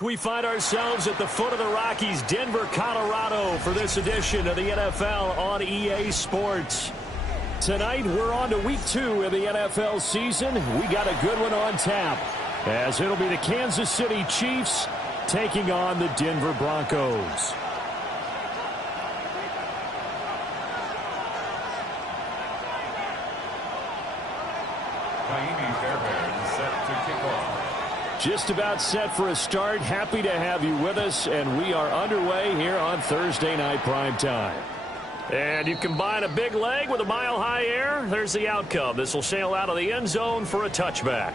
We find ourselves at the foot of the Rockies, Denver, Colorado, for this edition of the NFL on EA Sports. Tonight, we're on to Week 2 of the NFL season. We got a good one on tap, as it'll be the Kansas City Chiefs taking on the Denver Broncos. Just about set for a start. Happy to have you with us, and we are underway here on Thursday Night Primetime. And you combine a big leg with a mile-high air, there's the outcome. This will sail out of the end zone for a touchback.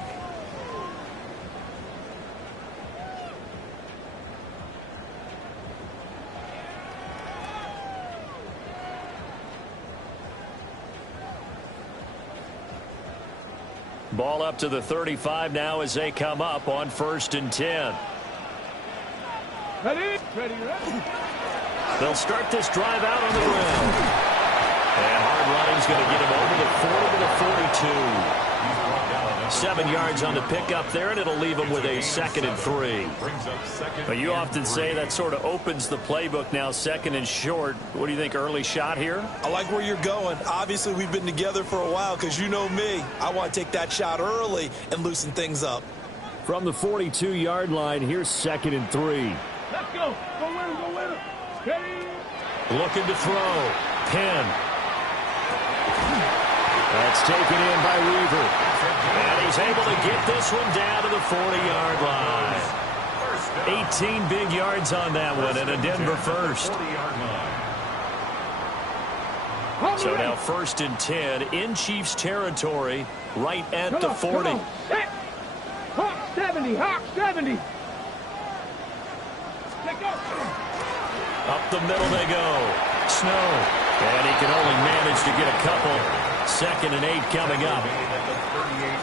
Ball up to the 35 now as they come up on 1st and 10. Ready. They'll start this drive out on the ground. And hard running's going to get him over the 40 to the 42. 7 yards on the pickup there, and it'll leave him with a 2nd and 3. But you often say that sort of opens the playbook now, 2nd and short. What do you think, early shot here? I like where you're going. Obviously, we've been together for a while because you know me. I want to take that shot early and loosen things up. From the 42-yard line, here's 2nd and 3. Let's go. Go win him. Steady. Looking to throw. Penn. That's taken in by Weaver. And he's able to get this one down to the 40-yard line. 18 big yards on that one, and a Denver first. So now 1st and 10 in Chiefs territory, right at the 40. Hawk 70. Up the middle they go. Snow. And he can only manage to get a couple. 2nd and 8 coming up.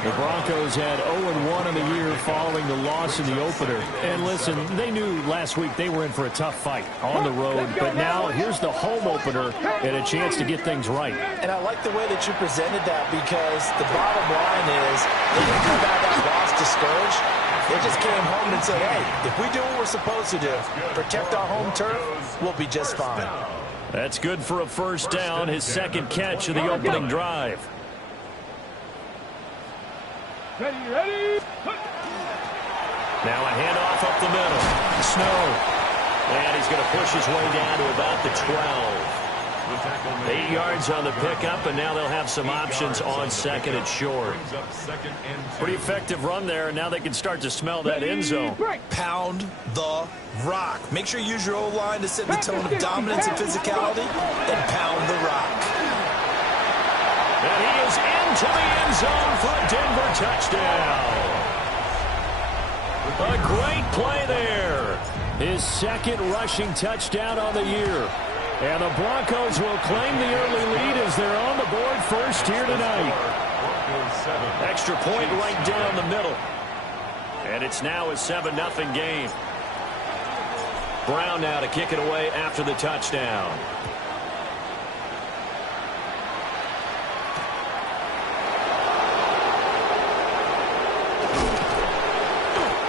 The Broncos had 0-1 in the year following the loss in the opener. And listen, they knew last week they were in for a tough fight on the road. But now here's the home opener and a chance to get things right. And I like the way that you presented that, because the bottom line is they didn't come out of that loss discouraged. They just came home and said, hey, if we do what we're supposed to do, protect our home turf, we'll be just fine. That's good for a first down, his 2nd catch of the opening drive. Ready. Now a handoff up the middle. Snow. And he's going to push his way down to about the 12. 8 yards on the pickup, and now they'll have some options on 2nd and short. Pretty effective run there, and now they can start to smell that end zone. Pound the rock. Make sure you use your O-line to set the tone of dominance and physicality, and pound the rock. And he is into the end zone for a Denver touchdown. A great play there. His 2nd rushing touchdown on the year. And the Broncos will claim the early lead as they're on the board first here tonight. Extra point right down the middle. And it's now a 7-0 game. Brown now to kick it away after the touchdown.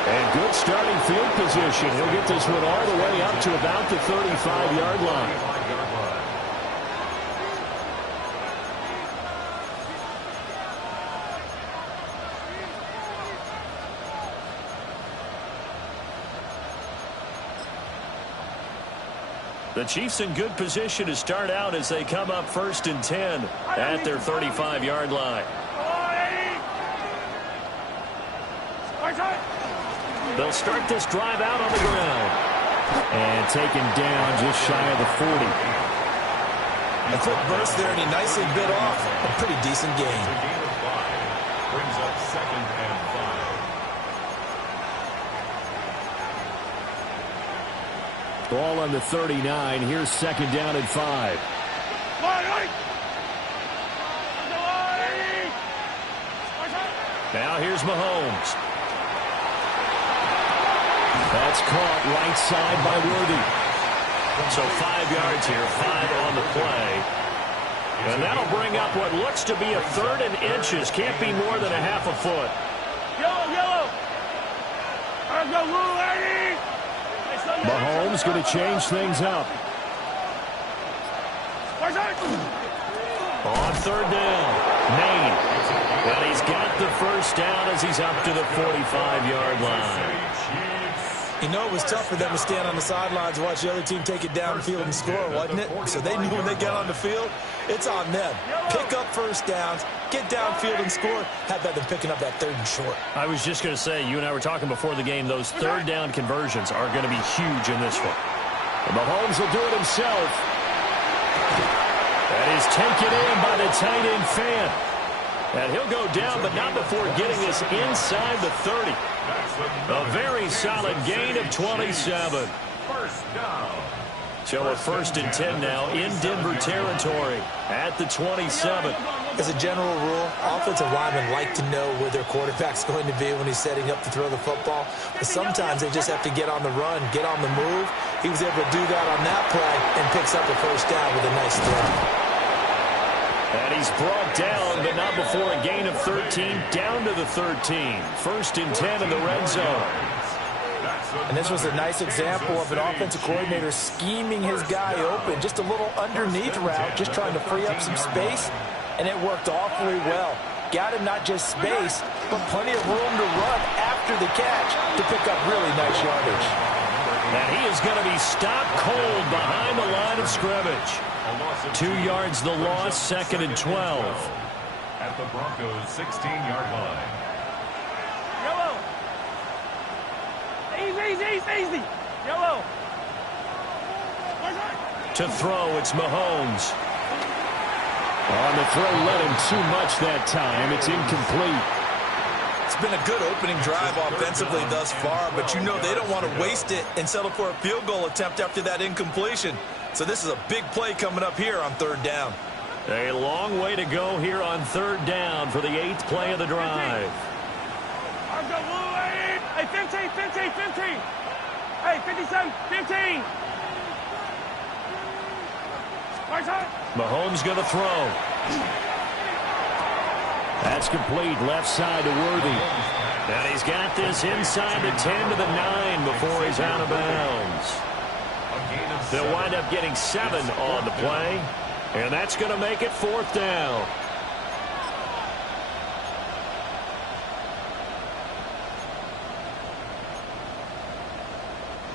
And good starting field position. He'll get this one all the way up to about the 35-yard line. The Chiefs in good position to start out as they come up 1st and 10 at their 35-yard line. They'll start this drive out on the ground. And taken down just shy of the 40. A quick burst there, and he nicely bit off a pretty decent gain. Brings up 2nd and 5. Ball on the 39. Here's 2nd down and 5. Now here's Mahomes. That's caught right side by Worthy. So 5 yards here, 5 on the play. And that'll bring up what looks to be a 3rd and inches. Can't be more than a half a foot. Yellow, yellow. Let's go, Blue Lady. Mahomes going to change things up. On 3rd down, Maine. And he's got the first down as he's up to the 45-yard line. You know, it was tough for them to stand on the sidelines and watch the other team take it downfield and score, wasn't it? So they knew when they got on the field, it's on them. Pick up first downs, get downfield and score. How about them picking up that 3rd and short? I was just going to say, you and I were talking before the game, those 3rd down conversions are going to be huge in this one. And Mahomes will do it himself. That is taken in by the tight end fan. And he'll go down, but not before getting this inside the 30. A very solid gain of 27. So a 1st and 10 now in Denver territory at the 27. As a general rule, offensive linemen like to know where their quarterback's going to be when he's setting up to throw the football. But sometimes they just have to get on the run, get on the move. He was able to do that on that play and picks up a first down with a nice throw. And he's brought down, but not before a gain of 13, down to the 13. 1st and 10 in the red zone. And this was a nice example of an offensive coordinator scheming his guy open. Just a little underneath route, just trying to free up some space. And it worked awfully well. Got him not just space, but plenty of room to run after the catch to pick up really nice yardage. And he is going to be stopped cold behind the line of scrimmage. 2 yards the loss, 2nd and 12. At the Broncos' 16-yard line. Yellow. Easy. Yellow. To throw, it's Mahomes. On the throw, led him too much that time. It's incomplete. It's been a good opening drive offensively thus far, but you know they don't want to waste it and settle for a field goal attempt after that incompletion. So this is a big play coming up here on 3rd down. A long way to go here on 3rd down for the 8th play of the drive. Hey, 15. Hey, 57, 15. Mahomes going to throw. That's complete, left side to Worthy. And he's got this inside the 10 to the 9 before he's out of bounds. They'll wind up getting 7 on the play, and that's going to make it 4th down.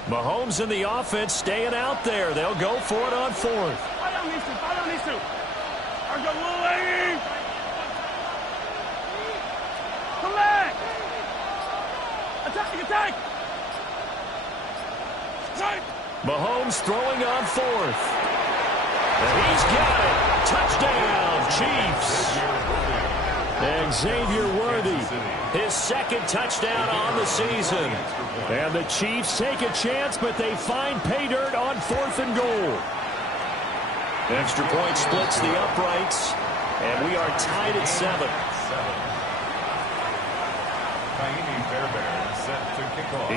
Mahomes and the offense staying out there. They'll go for it on 4th. I don't need to. I'll go, Blue Lady. Come back. Attack. Mahomes throwing on 4th. And he's got it. Touchdown, Chiefs. And Xavier Worthy, his 2nd touchdown on the season. And the Chiefs take a chance, but they find pay dirt on 4th and goal. Extra point splits the uprights, and we are tied at 7.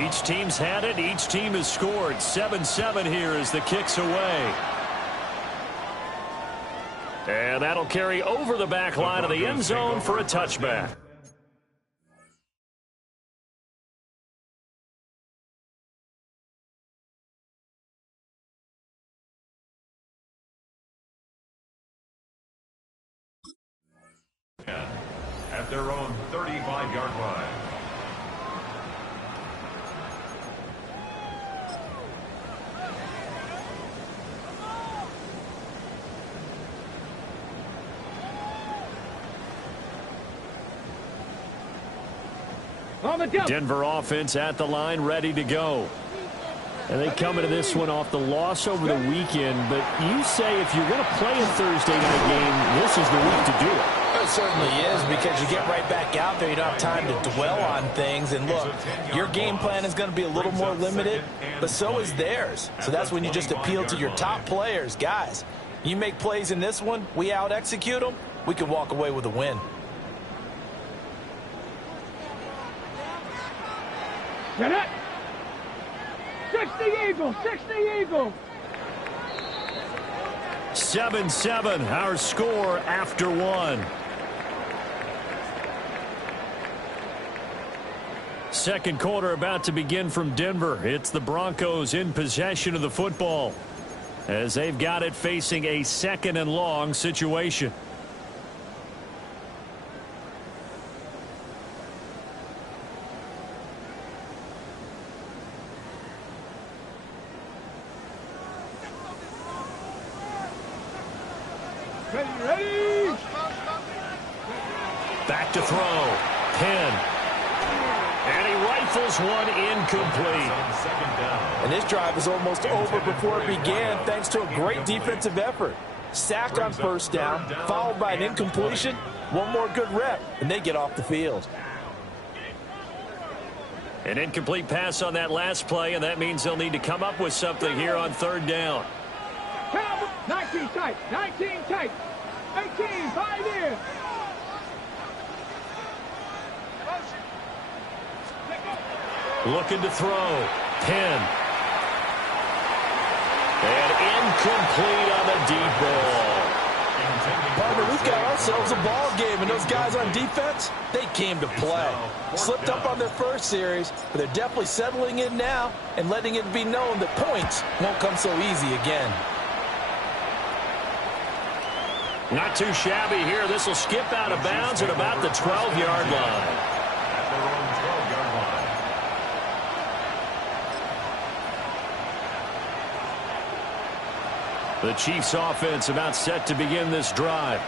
Each team's had it. Each team has scored. 7-7 here as the kick's away. And that'll carry over the back line of the end zone for a touchback. At their own 35-yard line. Denver offense at the line, ready to go. And they come into this one off the loss over the weekend. But you say if you're going to play a Thursday night game, this is the week to do it. It certainly is, because you get right back out there. You don't have time to dwell on things. And look, your game plan is going to be a little more limited, but so is theirs. So that's when you just appeal to your top players. Guys, you make plays in this one, we out-execute them, we can walk away with a win. Get it. 60 Eagle, 60 Eagle. 7-7, our score after one. Second quarter about to begin from Denver. It's the Broncos in possession of the football as they've got it facing a 2nd and long situation. Ready. Back to throw. Penn. And he rifles one incomplete. And this drive is almost over before it began thanks to a great defensive effort. Sack on first down, followed by an incompletion. One more good rep, and they get off the field. An incomplete pass on that last play, and that means they'll need to come up with something here on 3rd down. 19 tight, 19 tight, 18, 5 in. Looking to throw. Penn. And incomplete on the deep ball. Partner, we've got ourselves a ball game, and those guys on defense, they came to play. Slipped up on their first series, but they're definitely settling in now and letting it be known that points won't come so easy again. Not too shabby here. This will skip out of bounds at about the 12-yard line. At their own 12-yard line. The Chiefs offense about set to begin this drive.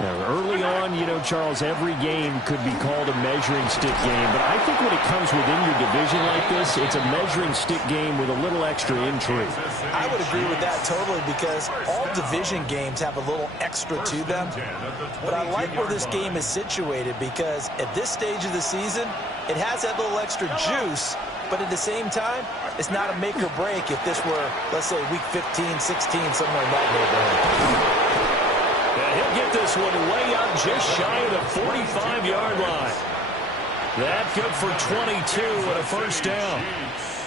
Now, early on, you know, Charles, every game could be called a measuring stick game. But I think when it comes within your division like this, it's a measuring stick game with a little extra intrigue. I would agree with that totally because all division games have a little extra to them. But I like where this game is situated because at this stage of the season, it has that little extra juice. But at the same time, it's not a make or break if this were, let's say, week 15, 16, somewhere in that neighborhood. And he'll get this one way up just shy of the 45-yard line. That good for 22 and a first down.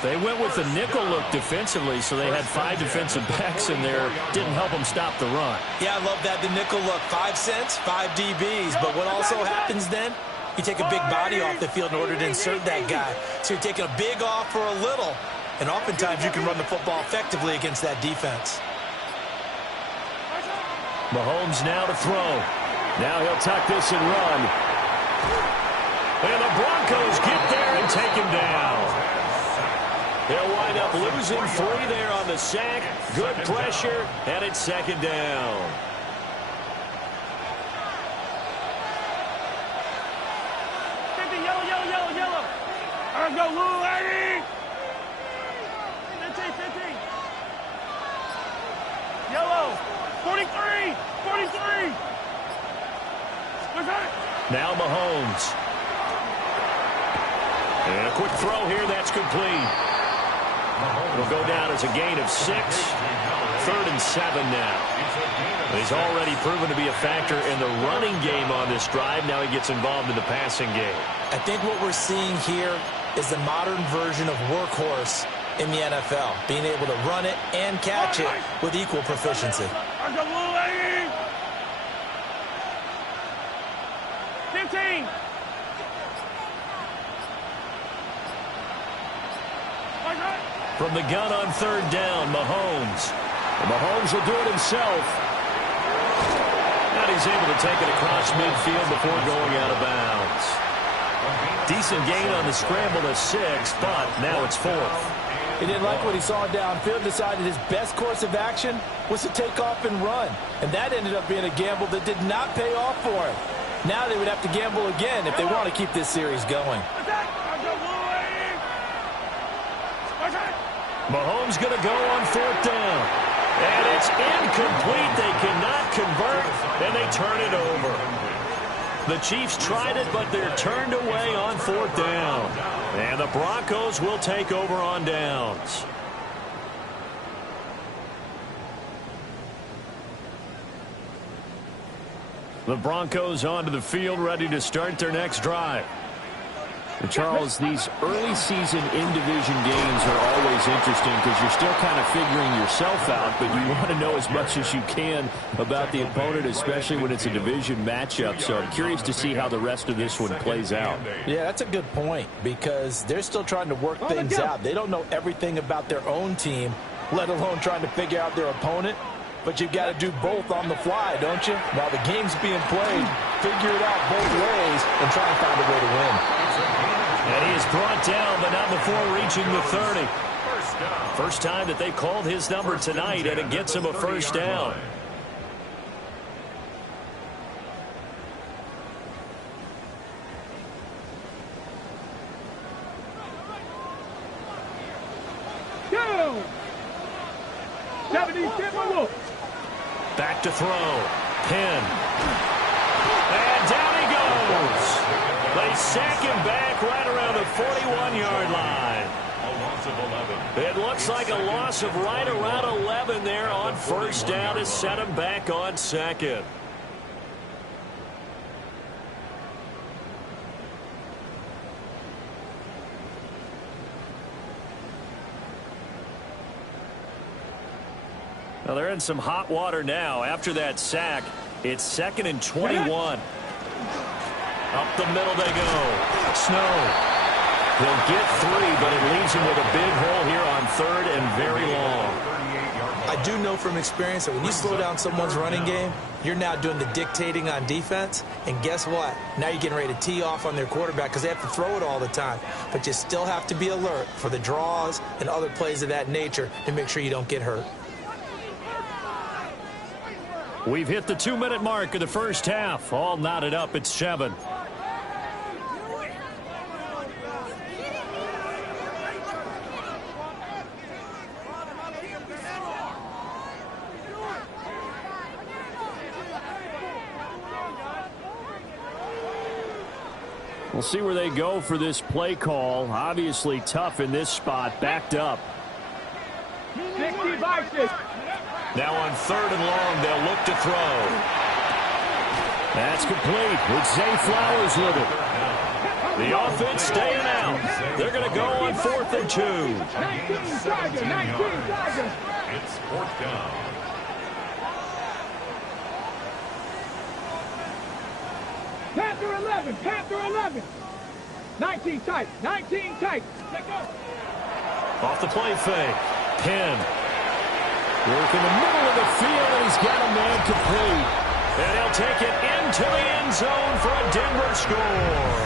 They went with the nickel look defensively, so they had 5 defensive backs in there. Didn't help them stop the run. Yeah, I love that, the nickel look. 5 cents, 5 DBs. But what also happens then, you take a big body off the field in order to insert that guy. So you're taking a big off for a little. And oftentimes you can run the football effectively against that defense. Mahomes now to throw. Now he'll tuck this and run. And the Broncos get there and take him down. They'll wind up losing 3 there on the sack. Good pressure, and it's 2nd down. Yellow. All right, go, Lou, lady. 15. Yellow. 43. Now Mahomes. And a quick throw here, that's complete. It'll go down as a gain of 6. 3rd and 7 now. He's already proven to be a factor in the running game on this drive. Now he gets involved in the passing game. I think what we're seeing here is the modern version of workhorse in the NFL, being able to run it and catch it with equal proficiency. 15. From the gun on 3rd down, Mahomes. And Mahomes will do it himself. And he's able to take it across midfield before going out of bounds. Decent gain on the scramble to 6, but now it's 4th. He didn't like what he saw downfield, decided his best course of action was to take off and run. And that ended up being a gamble that did not pay off for him. Now they would have to gamble again if they want to keep this series going. Mahomes going to go on 4th down. And it's incomplete. They cannot convert, and they turn it over. The Chiefs tried it, but they're turned away on 4th down. And the Broncos will take over on downs. The Broncos onto the field, ready to start their next drive. Charles, these early season in-division games are always interesting because you're still kind of figuring yourself out, but you want to know as much as you can about the opponent, especially when it's a division matchup. So I'm curious to see how the rest of this one plays out. Yeah, that's a good point because they're still trying to work things out. They don't know everything about their own team, let alone trying to figure out their opponent. But you've got to do both on the fly, don't you? While the game's being played, figure it out both ways and try and find a way to win. And he is brought down, but not before reaching the 30. First time that they called his number tonight, and it gets him a first down. Back to throw. Pin. And down he goes. They sack him back right around the 41-yard line. A loss of 11. It looks like a loss of right around 11 there on first down to set him back on second. Well, they're in some hot water now. After that sack, it's 2nd and 21. Up the middle they go. Snow. He'll get 3, but it leaves him with a big hole here on 3rd and very long. I do know from experience that when you slow down someone's running game, you're now doing the dictating on defense. And guess what? Now you're getting ready to tee off on their quarterback because they have to throw it all the time. But you still have to be alert for the draws and other plays of that nature to make sure you don't get hurt. We've hit the 2-minute mark of the first half. All knotted up at 7. We'll see where they go for this play call. Obviously tough in this spot, backed up. Now on 3rd and long, they'll look to throw. That's complete with Zay Flowers with it. The offense staying out. They're going to go on 4th and 2. 19 It's 4th down. Panther 11, Panther 11. 19 tight, 19 tight. Let go. Off the play fake. Penn. Work in the middle of the field, and he's got a man complete. And he'll take it into the end zone for a Denver score.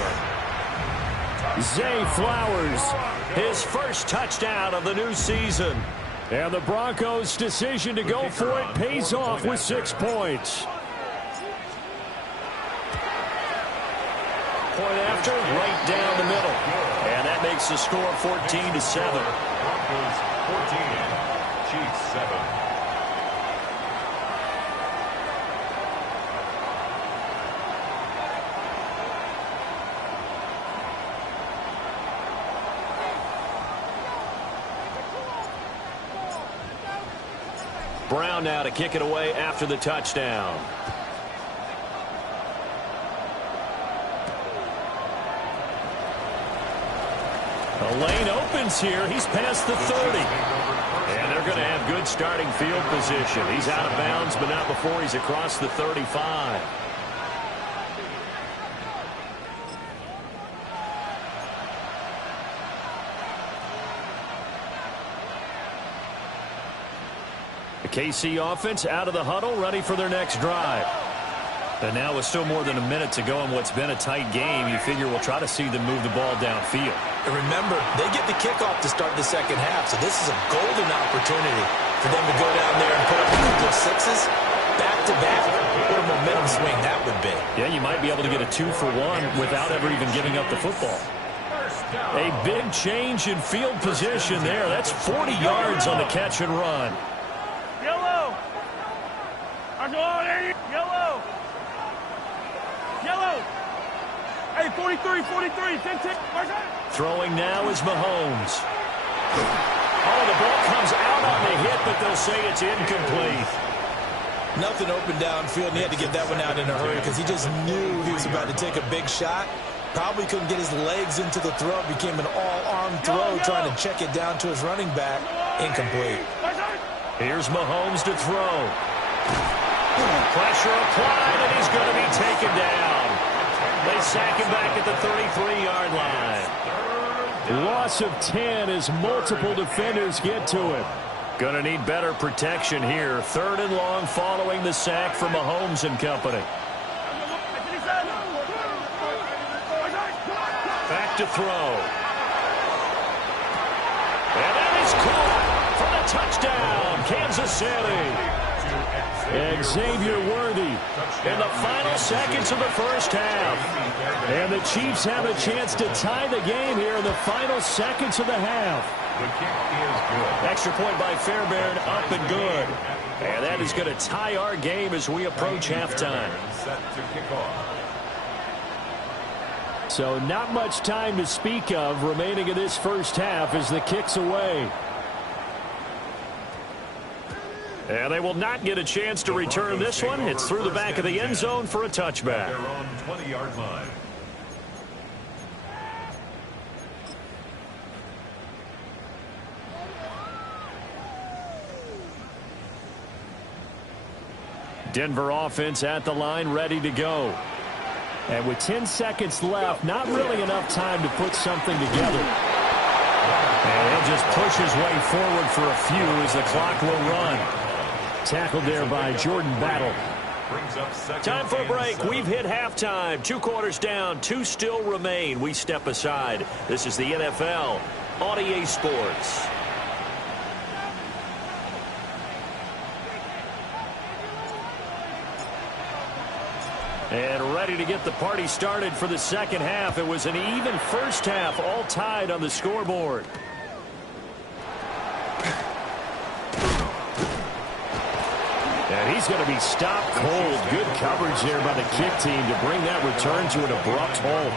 Zay Flowers, his first touchdown of the new season. And the Broncos' decision to go for it pays off with 6 points. Point after, right down the middle. And that makes the score 14-7. Broncos 14, Chiefs 7. Brown now to kick it away after the touchdown. The lane opens here. He's past the 30. And they're going to have good starting field position. He's out of bounds, but not before he's across the 35. The KC offense out of the huddle, ready for their next drive. And now with still more than a minute to go in what's been a tight game, you figure we'll try to see them move the ball downfield. And remember, they get the kickoff to start the second half, so this is a golden opportunity for them to go down there and put up a couple of sixes back-to-back. What a momentum swing that would be. Yeah, you might be able to get a 2-for-1 without ever even giving up the football. A big change in field position there. That's 40 yards on the catch and run. Yellow. Yellow. Yellow. Hey, 43, 43, 10. Throwing now is Mahomes. Oh, the ball comes out on the hit, but they'll say it's incomplete. Nothing open downfield, and he had to get that one out in a hurry because he just knew he was about to take a big shot. Probably couldn't get his legs into the throw. Became an all-arm throw, trying to check it down to his running back. Incomplete. Here's Mahomes to throw. Pressure applied, and he's going to be taken down. They sack him back at the 33-yard line. Loss of 10 as multiple defenders get to him. Going to need better protection here. 3rd and long following the sack for Mahomes and company. Back to throw. And that is caught for the touchdown, Kansas City. And Xavier Worthy in the final seconds of the first half. And the Chiefs have a chance to tie the game here in the final seconds of the half. The kick is good. Extra point by Fairbairn, up and good. And that is going to tie our game as we approach halftime. Set to kick off. So not much time to speak of remaining in this first half as the kick's away. And they will not get a chance to return this one. It's through the back of the end zone for a touchback. Their own 20-yard line. Denver offense at the line, ready to go. And with 10 seconds left, not really enough time to put something together. And he'll just push his way forward for a few as the clock will run. Tackled there by Jordan Battle. Time for a break. We've hit halftime. 2 quarters down, 2 still remain. We step aside. This is the NFL on EA Sports. And ready to get the party started for the second half. It was an even first half, all tied on the scoreboard. And he's going to be stopped cold. Good coverage there by the kick team to bring that return to an abrupt halt.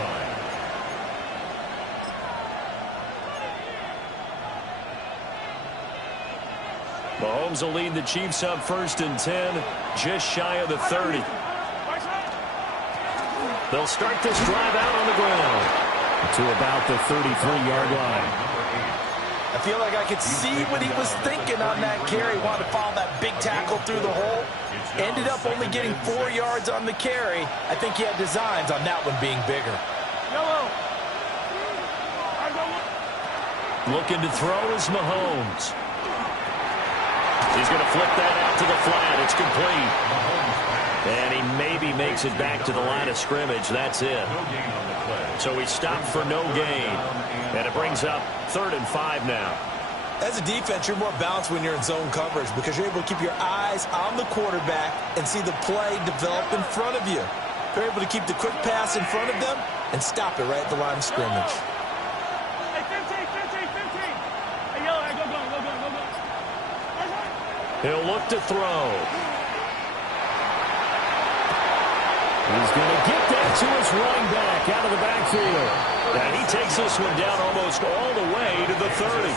Mahomes will lead the Chiefs up 1st and 10, just shy of the 30. They'll start this drive out on the ground to about the 33-yard line. I feel like I could see what he was thinking on that carry. Wanted to follow that big tackle through the hole. Ended up only getting 4 yards on the carry. I think he had designs on that one being bigger. Looking to throw is Mahomes. He's going to flip that out to the flat. It's complete. And he maybe makes it back to the line of scrimmage. That's it. So he stopped for no gain. And it brings up 3rd and 5 now. As a defense, you're more balanced when you're in zone coverage because you're able to keep your eyes on the quarterback and see the play develop in front of you. You're able to keep the quick pass in front of them and stop it right at the line of scrimmage. Hey, 15. Hey, yo, go. He'll look to throw. He's going to get that to his running back out of the backfield. And he takes this one down almost all the way to the 30.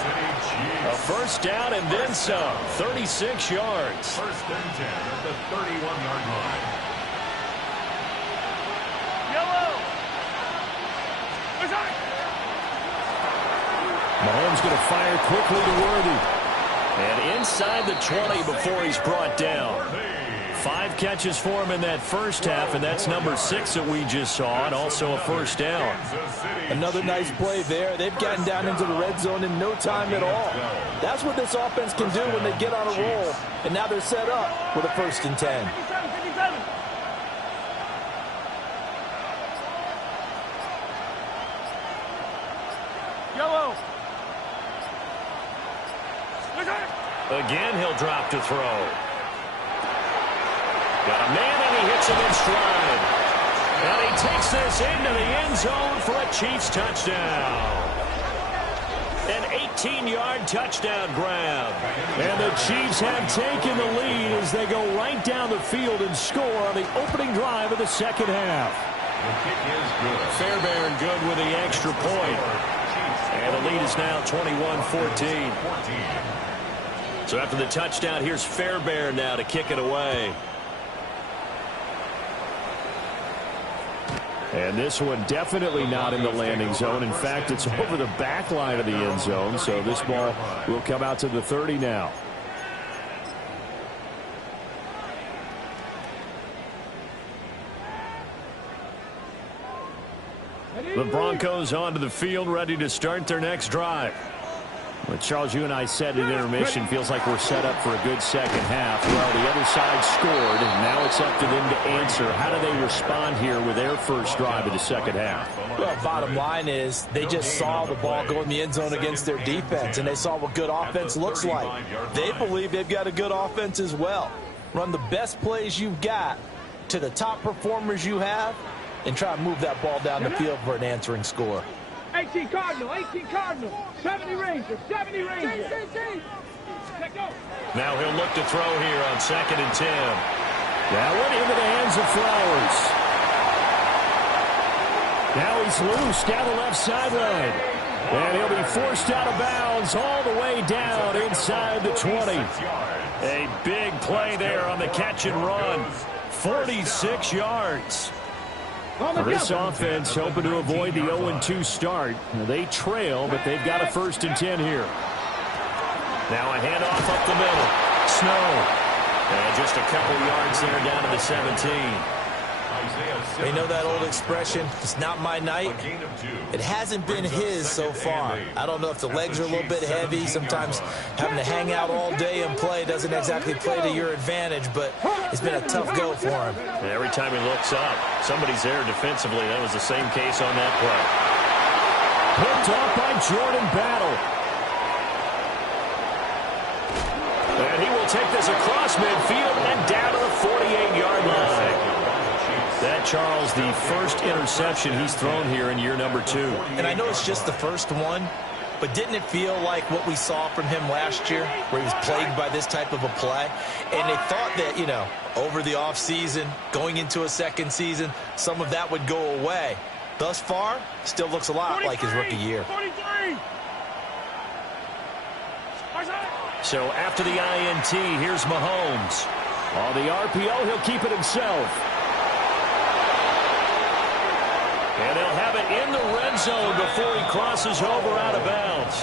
A first down and then some. 36 yards. 1st and 10 at the 31-yard line. Mahomes going to fire quickly to Worthy. And inside the 20 before he's brought down. 5 catches for him in that first half, and that's number 6 that we just saw, and also a first down. Another nice play there. They've gotten down into the red zone in no time at all. That's what this offense can do when they get on a roll. And now they're set up with a 1st and 10. 57. Yellow. Again, he'll drop to throw. Got a man, and he hits him in stride. And he takes this into the end zone for a Chiefs touchdown. An 18-yard touchdown grab. And the Chiefs have taken the lead as they go right down the field and score on the opening drive of the second half. The kick is good. Fairbairn good with the extra point. And the lead is now 21-14. So after the touchdown, here's Fairbairn now to kick it away. And this one definitely not in the landing zone. In fact, it's over the back line of the end zone. So this ball will come out to the 30 now. The Broncos onto the field, ready to start their next drive. Well, Charles, you and I said at intermission, feels like we're set up for a good second half. Well, the other side scored, and now it's up to them to answer. How do they respond here with their first drive of the second half? Well, bottom line is they just saw the ball go in the end zone against their defense, and they saw what good offense looks like. They believe they've got a good offense as well. Run the best plays you've got to the top performers you have, and try to move that ball down the field for an answering score. 18 Cardinal, 18 Cardinal, 70 Ranger, 70 Ranger. Now he'll look to throw here on 2nd and 10. That one into the hands of Flowers. Now he's loose down the left sideline. And he'll be forced out of bounds all the way down inside the 20. A big play there on the catch and run. 46 yards. This offense hoping to avoid the 0-2 start. They trail, but they've got a 1st and 10 here. Now a handoff up the middle. Snow. And just a couple yards there down to the 17. You know that old expression, it's not my night? It hasn't been his so far. I don't know if the legs are a little bit heavy. Sometimes having to hang out all day and play doesn't exactly play to your advantage, but it's been a tough go for him. And every time he looks up, somebody's there defensively. That was the same case on that play. Picked off by Jordan Battle. And he will take this across midfield and down to the 48-yard line. That, Charles, the first interception he's thrown here in year number 2. And I know it's just the first one, but didn't it feel like what we saw from him last year, where he was plagued by this type of a play? And they thought that, you know, over the offseason, going into a second season, some of that would go away. Thus far, still looks a lot like his rookie year. 43. So after the INT, here's Mahomes. On the RPO, he'll keep it himself. And he'll have it in the red zone before he crosses over out of bounds.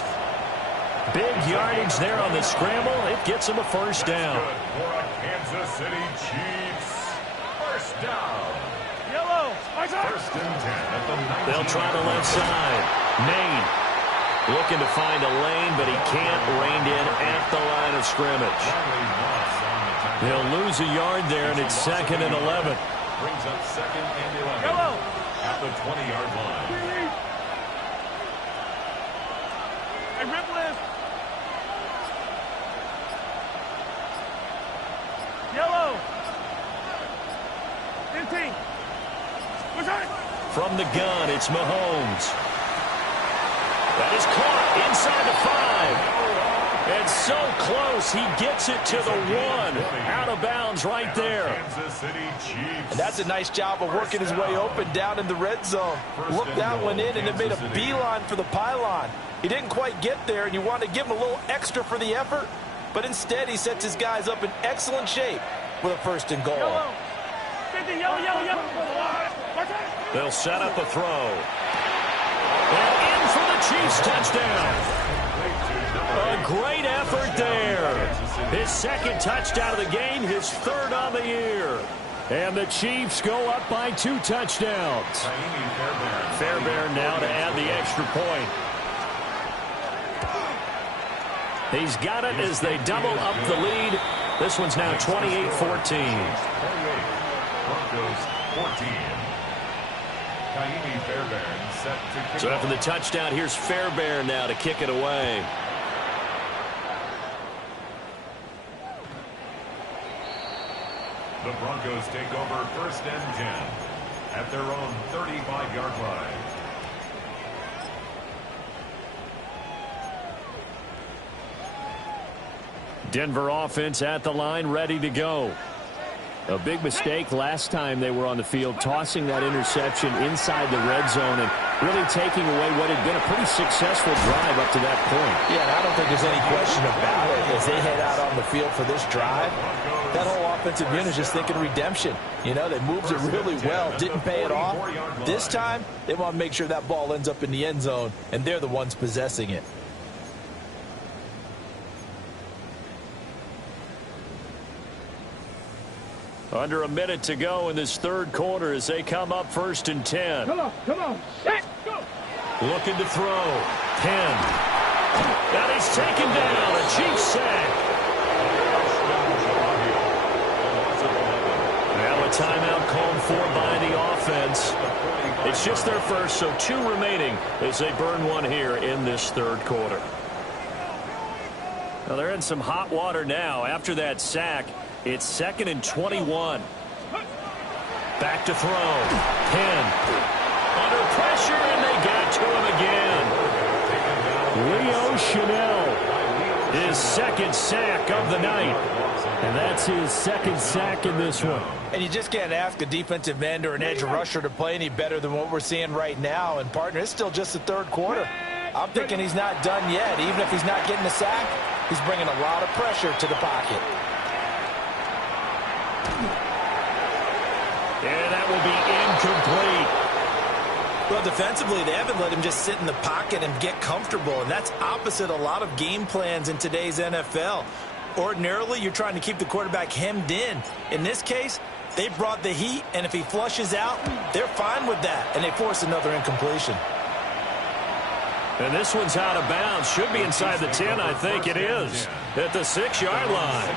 Big yardage there on the scramble. It gets him a 1st down. For a Kansas City Chiefs 1st down. Yellow. 1st and 10 at the 19. They'll try the left side. Maine looking to find a lane, but he can't rein in at the line of scrimmage. They'll lose a yard there, and it's 2nd and 11. Brings up 2nd and 11. Yellow. At the 20-yard line. Hey, rip list. Yellow. 15. What's that? From the gun, it's Mahomes. That is caught inside the 5. And so close, he gets it to the 1. Out of bounds right there. Kansas City Chiefs. And that's a nice job of working his way open down in the red zone. Looked that one in, and it made a beeline for the pylon. He didn't quite get there, and you want to give him a little extra for the effort, but instead he sets his guys up in excellent shape with a 1st and goal. Yellow. 50. Yellow. They'll set up a throw. And in for the Chiefs touchdown. A great effort there. His 2nd touchdown of the game, his 3rd on the year. And the Chiefs go up by 2 touchdowns. Fairbairn now to add the extra point. He's got it as they double up the lead. This one's now 28-14. Broncos 14. Fairbairn set to kick So after off. the touchdown, here's Fairbairn now to kick it away. The Broncos take over 1st and 10 at their own 35-yard line. Denver offense at the line, ready to go. A big mistake last time they were on the field, tossing that interception inside the red zone. And really taking away what had been a pretty successful drive up to that point. Yeah, and I don't think there's any question about it. As they head out on the field for this drive, that whole offensive unit is just thinking redemption. You know, they moved it really well, didn't pay it off. This time, they want to make sure that ball ends up in the end zone, and they're the ones possessing it. Under a minute to go in this third quarter as they come up 1st and 10. Come on, set, go. Looking to throw. 10. And he's taken down. A Chiefs sack. Now a timeout called for by the offense. It's just their first, so 2 remaining as they burn one here in this third quarter. Now they're in some hot water now after that sack. It's 2nd and 21. Back to throw. 10. Under pressure, and they got to him again. Leo Chanel, his 2nd sack of the night. And that's his 2nd sack in this one. And you just can't ask a defensive end or an edge rusher to play any better than what we're seeing right now. And, partner, it's still just the third quarter. I'm thinking he's not done yet. Even if he's not getting a sack, he's bringing a lot of pressure to the pocket. And that will be incomplete. Well, defensively, they haven't let him just sit in the pocket and get comfortable, and that's opposite a lot of game plans in today's NFL. Ordinarily, you're trying to keep the quarterback hemmed in. In this case, they brought the heat, and if he flushes out, they're fine with that, and they force another incompletion. And this one's out of bounds. Should be inside the 10, I think it is, at the 6-yard line.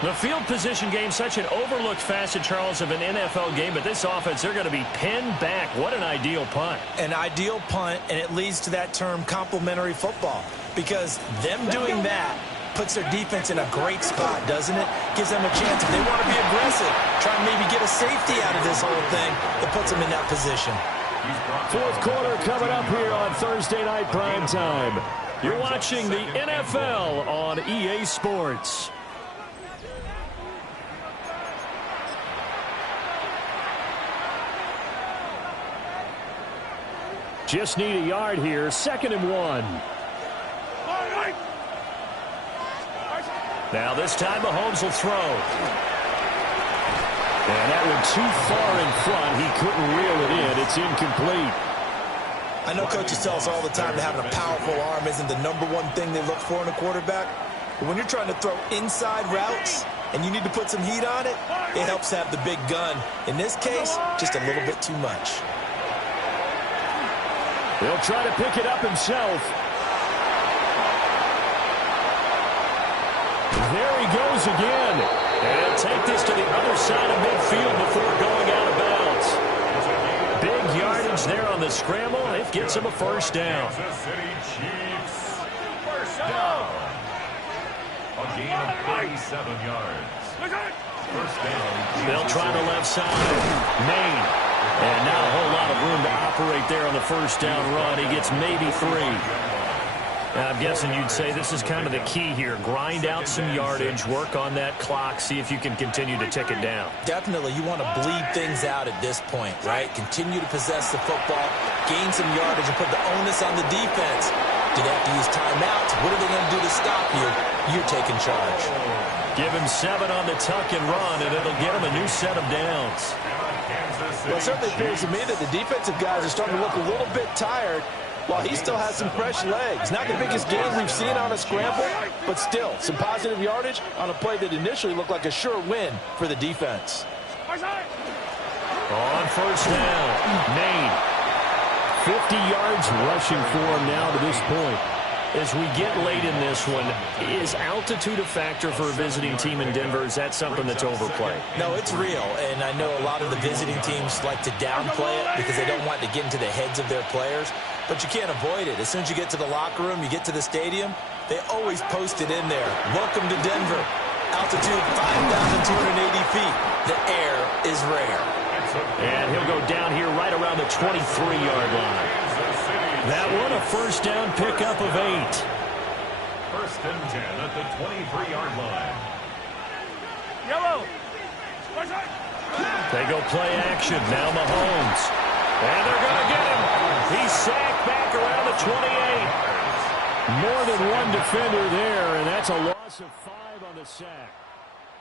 The field position game, such an overlooked facet, Charles, of an NFL game, but this offense, they're going to be pinned back. What an ideal punt. An ideal punt, and it leads to that term complementary football, because them doing that puts their defense in a great spot, doesn't it? Gives them a chance, if they want to be aggressive, try and maybe get a safety out of this whole thing, it puts them in that position. Fourth quarter coming up here on Thursday Night Prime Time. You're watching the NFL on EA Sports. Just need a yard here. 2nd and 1. Now this time Mahomes will throw. And that one too far in front. He couldn't reel it in. It's incomplete. I know coaches tell us all the time that having a powerful arm isn't the #1 thing they look for in a quarterback. But when you're trying to throw inside routes and you need to put some heat on it, it helps have the big gun. In this case, just a little bit too much. He'll try to pick it up himself. There he goes again. And he'll take this to the other side of midfield before going out of bounds. Big yardage there on the scramble. It gets him a first down. Kansas City Chiefs. First down. A gain of 37 yards. First down. They'll try the left side. Maine. And not a whole lot of room to operate there on the first down run. He gets maybe 3. I'm guessing you'd say this is kind of the key here. Grind out some yardage, work on that clock, see if you can continue to tick it down. Definitely, you want to bleed things out at this point, right? Continue to possess the football, gain some yardage, and put the onus on the defense. Do they have to use timeouts? What are they going to do to stop you? You're taking charge. Give him 7 on the tuck and run, and it'll get him a new set of downs. Well, it certainly appears to me that the defensive guys are starting to look a little bit tired, while he still has some fresh legs. Not the biggest game we've seen on a scramble, but still some positive yardage on a play that initially looked like a sure win for the defense. On first down, Maine. 50 yards rushing for him now to this point. As we get late in this one, is altitude a factor for a visiting team in Denver? Is that something that's overplayed? No, it's real, and I know a lot of the visiting teams like to downplay it because they don't want to get into the heads of their players, but you can't avoid it. As soon as you get to the locker room, you get to the stadium, they always post it in there. Welcome to Denver. Altitude 5,280 feet. The air is rare. And he'll go down here right around the 23-yard line. That one a first down pickup of 8. First and 10 at the 23-yard line. Yellow. They go play action. Now Mahomes. And they're going to get him. He's sacked back around the 28. More than one defender there, and that's a loss of 5 on the sack.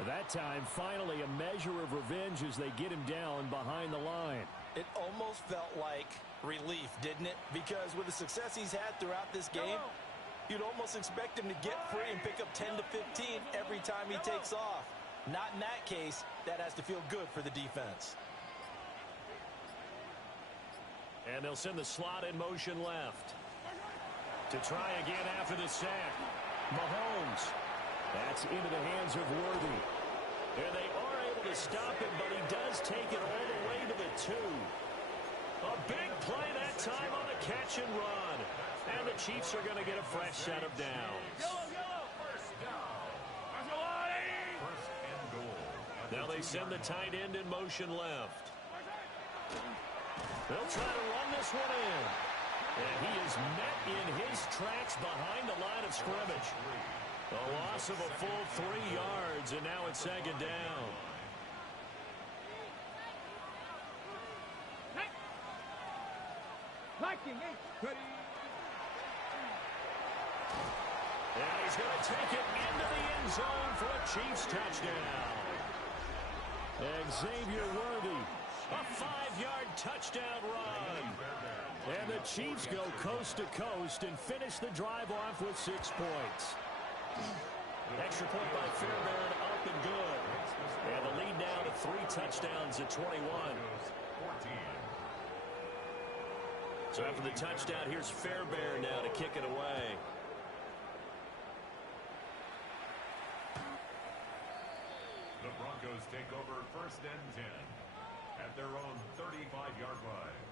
That time, finally, a measure of revenge as they get him down behind the line. It almost felt like relief, didn't it? Because with the success he's had throughout this game, you'd almost expect him to get free and pick up 10 to 15 every time he takes off. Not in that case. That has to feel good for the defense. And they'll send the slot in motion left. To try again after the sack. Mahomes. That's into the hands of Worthy. And they are able to stop him, but he does take it all the way to the 2. A big play that time on the catch and run. And the Chiefs are going to get a fresh set of downs. Now they send the tight end in motion left. They'll try to run this one in. And he is met in his tracks behind the line of scrimmage. A loss of a full 3 yards, and now it's second down. And he's going to take it into the end zone for a Chiefs touchdown. Xavier Worthy, a 5-yard touchdown run. And the Chiefs go coast to coast and finish the drive off with 6 points. Extra point by Fairbairn, up and good. And the lead now to 3 touchdowns at 21. So after the touchdown, here's Fairbairn now to kick it away. The Broncos take over 1st and 10 at their own 35-yard line.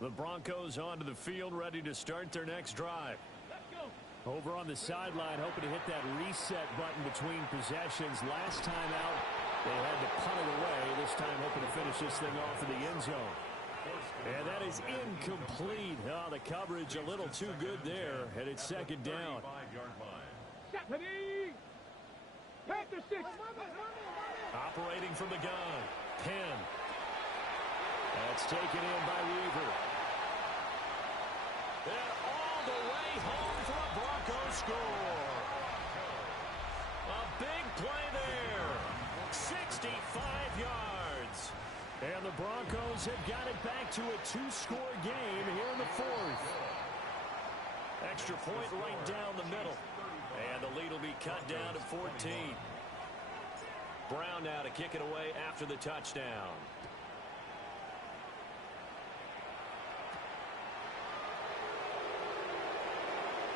The Broncos onto the field, ready to start their next drive. Over on the sideline, hoping to hit that reset button between possessions. Last time out, they had to punt it away. This time, hoping to finish this thing off in the end zone. And that is incomplete. Oh, the coverage a little too good there, and it's second down. Operating from the gun, Penn. That's taken in by Weaver. And all the way home for a Broncos score. A big play there. 65 yards. And the Broncos have got it back to a 2-score game here in the 4th. Extra point right down the middle. And the lead will be cut down to 14. Brown now to kick it away after the touchdown.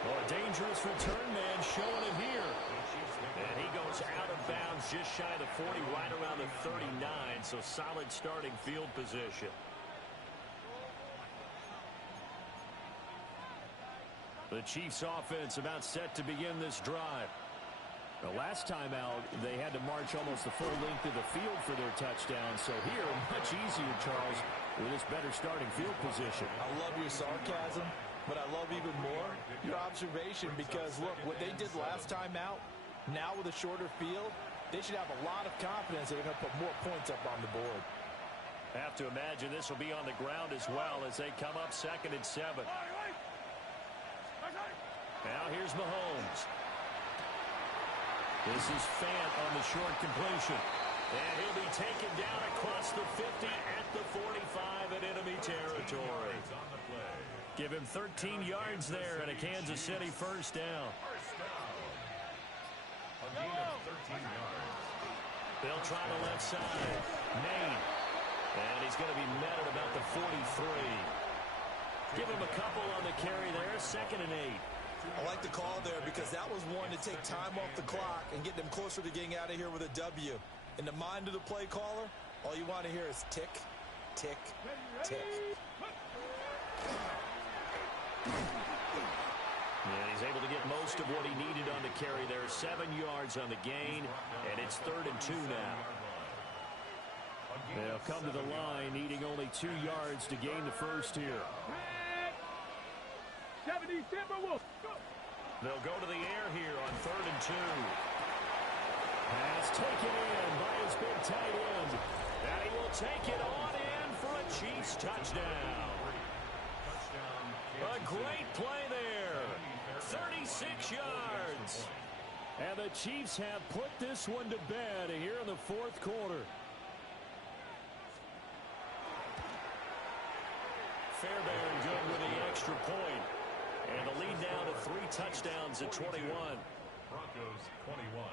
Well, a dangerous return man showing it here. And he goes out of bounds just shy of the 40, right around the 39. So solid starting field position. The Chiefs offense about set to begin this drive. The last time out, they had to march almost the full length of the field for their touchdown. So here, much easier, Charles, with this better starting field position. I love your sarcasm, but I love even more your observation because, look, what they did last time out, now with a shorter field, they should have a lot of confidence that they're going to put more points up on the board. Have to imagine this will be on the ground as well as they come up 2nd and 7. Now here's Mahomes. This is Fant on the short completion. And he'll be taken down across the 50 at the 45 in enemy territory. Give him 13 yards there and a Kansas City first down. A gain of 13 yards. They'll try the left side. Maine. And he's going to be met at about the 43. Give him a couple on the carry there. 2nd and 8. I like the call there because that was one to take time off the clock and get them closer to getting out of here with a W. In the mind of the play caller, all you want to hear is tick, tick, tick. And he's able to get most of what he needed on the carry there. 7 yards on the gain, and it's 3rd and 2 now. They'll come to the line, needing only 2 yards to gain the first here. 70 Timberwolves. They'll go to the air here on 3rd and 2. Pass taken in by his big tight end. And he will take it on in for a Chiefs touchdown. A great play there. 36 yards. And the Chiefs have put this one to bed here in the 4th quarter. Fairbairn good with the extra point. And the lead now to 3 touchdowns at 21. Broncos 21.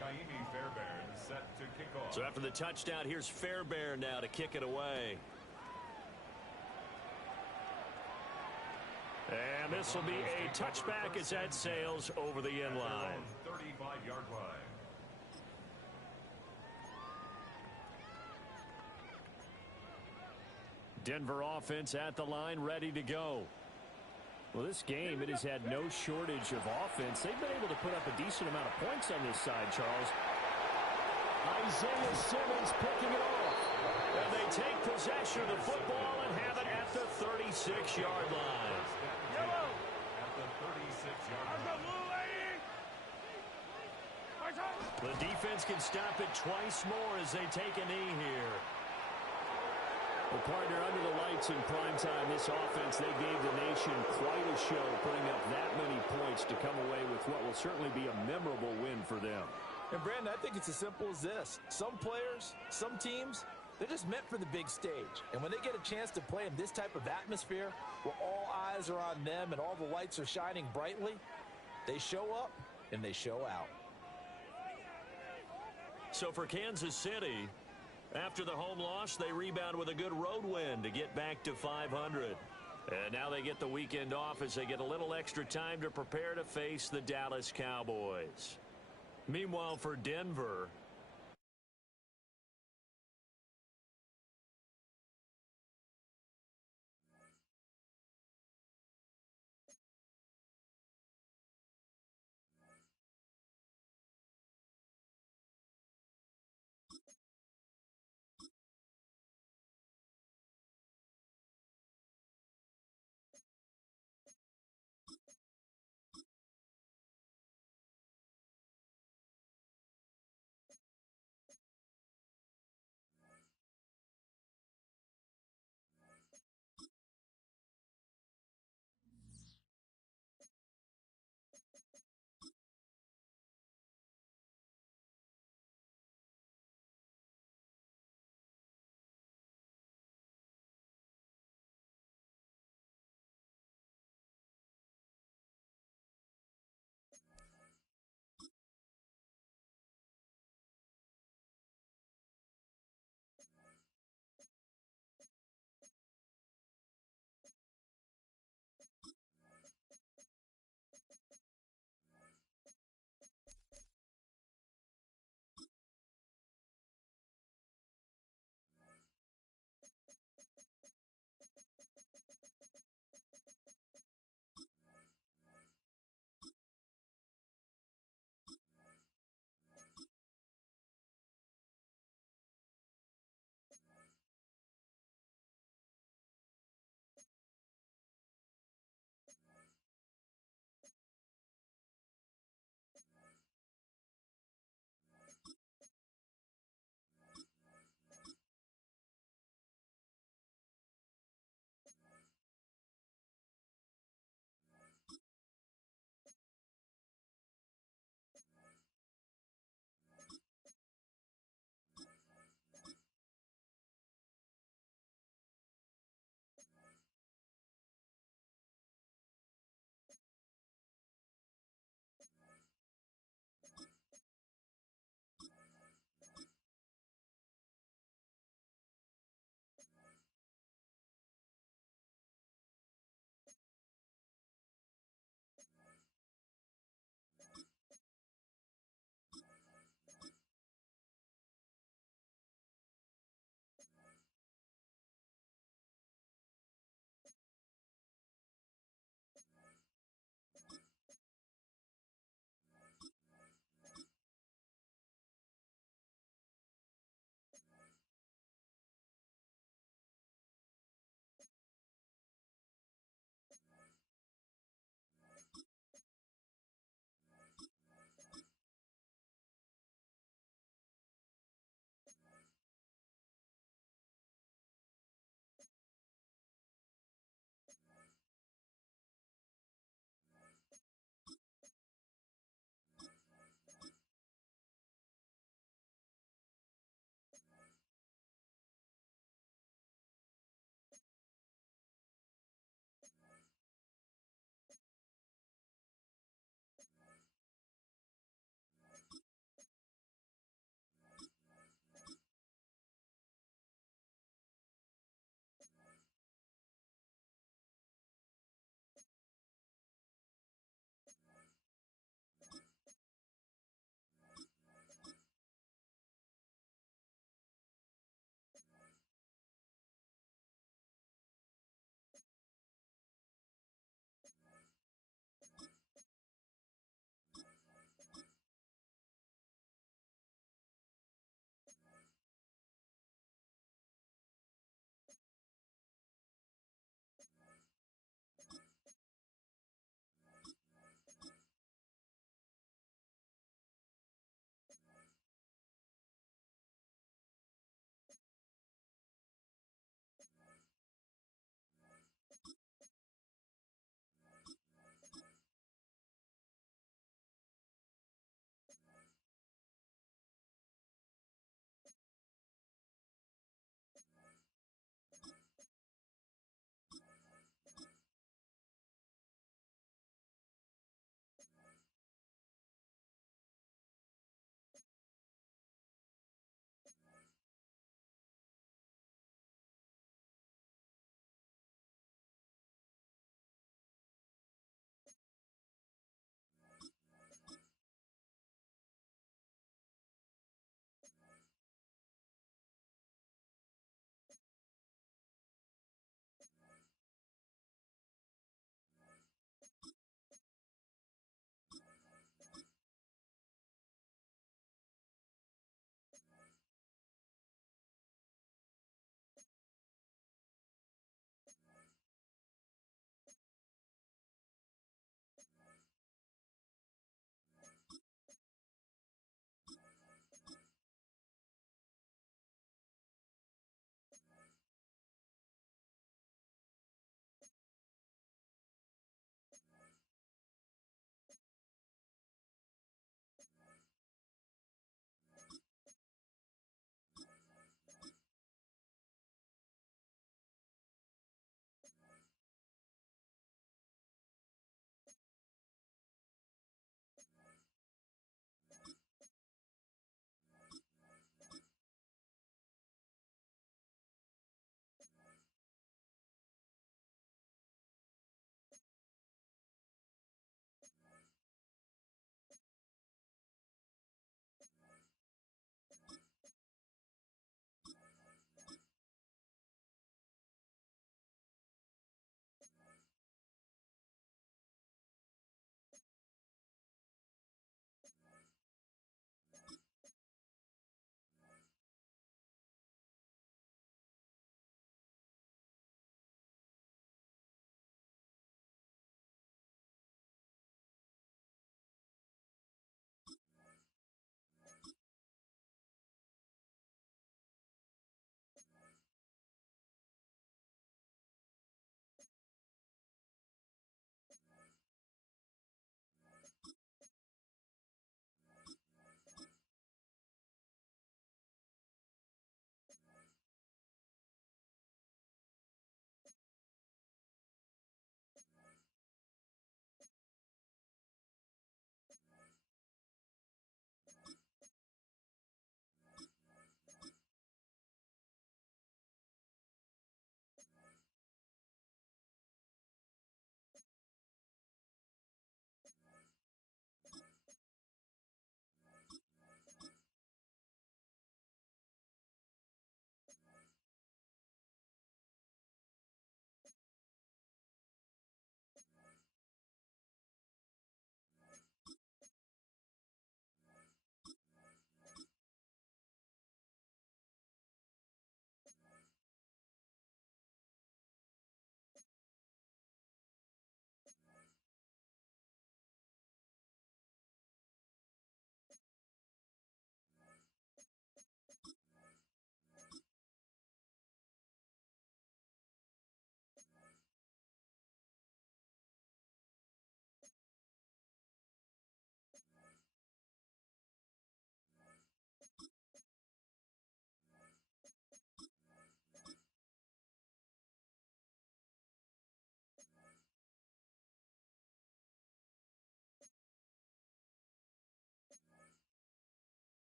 Kaimi Fairbairn set to kick off. So after the touchdown, here's Fairbairn now to kick it away. And this will be a touchback as that sails over the end line. 35-yard line. Denver offense at the line, ready to go. Well, this game, it has had no shortage of offense. They've been able to put up a decent amount of points on this side, Charles. Isaiah Simmons picking it off. And they take possession of the football and have it at the 36-yard line. Yellow! At the 36-yard line. The defense can stop it twice more as they take a knee here. Well, partner, under the lights in primetime, this offense, they gave the nation quite a show, putting up that many points to come away with what will certainly be a memorable win for them. And, Brandon, I think it's as simple as this. Some players, some teams, they're just meant for the big stage. And when they get a chance to play in this type of atmosphere, where all eyes are on them and all the lights are shining brightly, they show up and they show out. So for Kansas City, after the home loss, they rebound with a good road win to get back to 500. And now they get the weekend off as they get a little extra time to prepare to face the Dallas Cowboys. Meanwhile, for Denver,